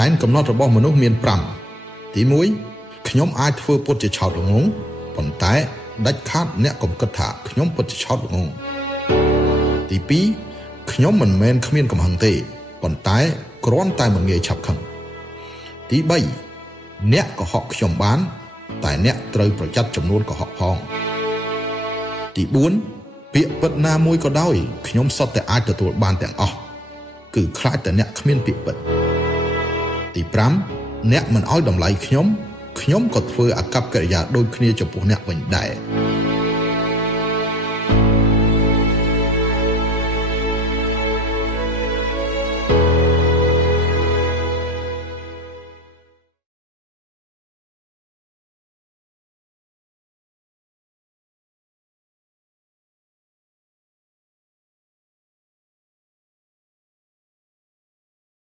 ដែនកំណត់របស់មនុស្សមាន5ទី1ខ្ញុំអាចធ្វើពុតជាឆោតល្ងងប៉ុន្តែដាច់ខាតអ្នកកុំគិតថាខ្ញុំពិតជាឆោតល្ងងទី2ខ្ញុំមិនមែនគ្មានកំហឹងទេប៉ុន្តែគ្រាន់តែមិនងាយឆាប់ខឹងទី3អ្នកកុហកខ្ញុំបានតែអ្នកត្រូវប្រយ័ត្នចំនួនកុហកផងទី4ពាក្យពិតណាមួយក៏ដោយខ្ញុំសុទ្ធតែអាចទទួលបានទាំងអស់គឺខ្លាចតែអ្នកគ្មានពាក្យពិតទី5អ្នកមិនឲ្យតម្លៃខ្ញុំក៏ធ្វើអាកប្បកិរិយាដូចគ្នាចំពោះអ្នកវិញដែរ